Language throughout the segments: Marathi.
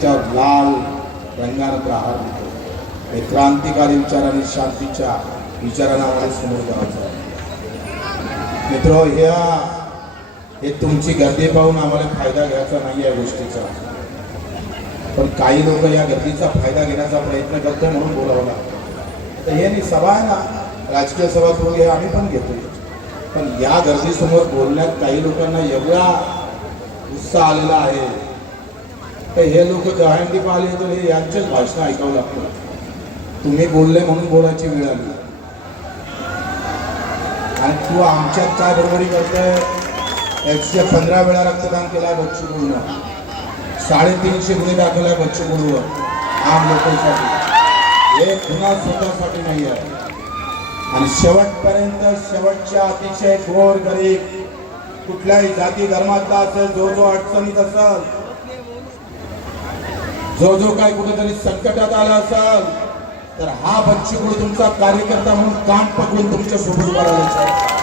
त्याच्यावर लाल रंगानं प्रहार होतो हे क्रांतिकारी विचार आणि शांतीच्या विचारांना आम्हाला समोर जायचं मित्र ह्या हे तुमची गर्दी पाहून आम्हाला फायदा घ्यायचा नाही या गोष्टीचा. पण काही लोक या गर्दीचा फायदा घेण्याचा प्रयत्न करतोय म्हणून बोलावला तर हे नाही सभा आहे ना. राजकीय सभा थोडी हे आम्ही पण घेतो पण या गर्दीसमोर बोलण्यात काही लोकांना एवढा उत्साह आलेला आहे. तर हे लोक दहांडी आले तर हे यांचेच भाषण ऐकावं लागतं. तुम्ही बोलले म्हणून बोलायची वेळ आली. आणि तू आमच्यात काय बरोबरी करतोय? एकशे पंधरा वेळा रक्तदान केलाय बच्चू कडून साडेतीनशे गुन्हे दाखल आहे बच्चू गुरुवर. आम लोकांसाठी. हे गुन्हा स्वतःसाठी नाही आहे. आणि शेवटपर्यंत शेवटच्या अतिशय गोर गरीब कुठल्याही जाती धर्माचा असेल जो जो अडचणीत असेल जो जो काय कुठेतरी संकटात आला असाल तर हा बच्चू तुमचा कार्यकर्ता म्हणून काम पकडून तुमच्यासोबत उभा राहिला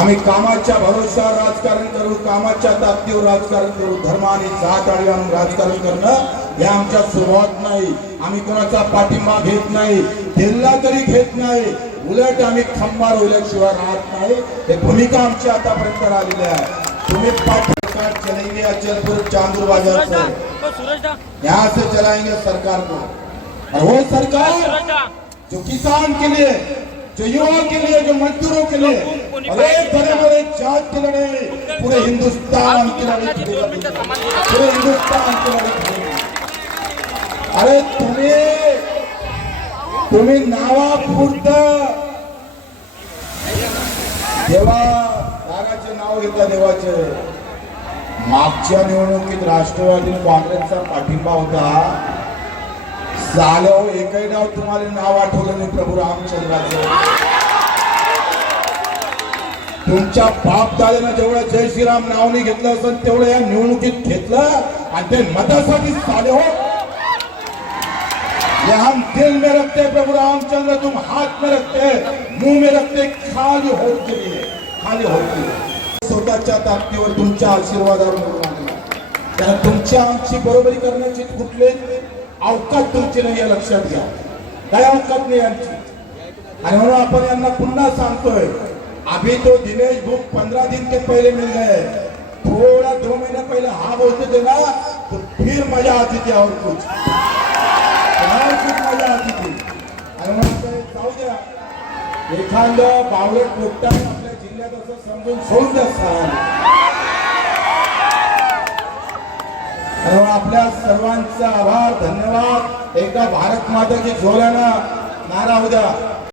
आम्ही कामाच्या भरोश्यावर राजकारण करू कामाच्या ताकदीवर राजकारण करू धर्म आणि जात आणि आणून राजकारण करणं हे आमच्या सुरुवात नाही. आम्ही कोणाचा पाठिंबा घेत नाही दिल्ला तरी घेत नाही. उलट आम्ही खंबार होल्याशिवाय राहत नाही. हे भूमिका आमची आतापर्यंत राहिलेली आहे. तुम्ही पाठिंबा चलेंगे अचलपुर चांदूर बाज़ार से। यहाँ से चलाएँगे सरकार को। और वो सरकार जो किसान के लिए जो युवाओं के लिए जो मजदूरों के लिए एक बड़े बड़े जात के लड़े पूरे हिंदुस्तान की लड़ाई छेड़ेगा पूरे हिंदुस्तान की लड़ाई छेड़ेगा अरे तुम्हें तुम्ही नावापुरत देवा रागाचे नाव घेतलं देवाचं. मागच्या निवडणुकीत राष्ट्रवादी काँग्रेसचा पाठिंबा होता. झालं हो, एकही नाव तुम्हाला नाव आठवलं नाही प्रभू रामचंद्राचं. तुमच्या बाप दादानं जेवढं जय श्रीराम नाव नाही घेतलं असेल तेवढं या निवडणुकीत घेतलं आणि ते मतासाठी साले हो. ये हम दिल में रखते प्रभु रामचंद्र तुम हाथ में रखते मुंह में रखते खाली होती है खाली होती है स्वतःच्या ताकदीवर तुमच्या आशीर्वादावर निवडून तुमच्या आमची बरोबरी करण्याची कुठले अवकाश तुमची नाही लक्षात घ्या. काय अवकाश नाही आमची आणि म्हणून आपण यांना पुन्हा सांगतोय अभी तो दिनेश बुक पंधरा दिन के पहिले मिल गए थोड़ा दो महीने पहले हा बोलते थे ना तो फिर मजा आती थी और कुछ. और कुछ मजा आती थी आणि म्हणून जाऊ द्या. एखादं बावळे पोट्टा जिल्ह्यात असं समजून सोडून द्या आपल्या सर्वांचा आभार धन्यवाद. एकदा भारत माता की जोरानं नारा उद्या.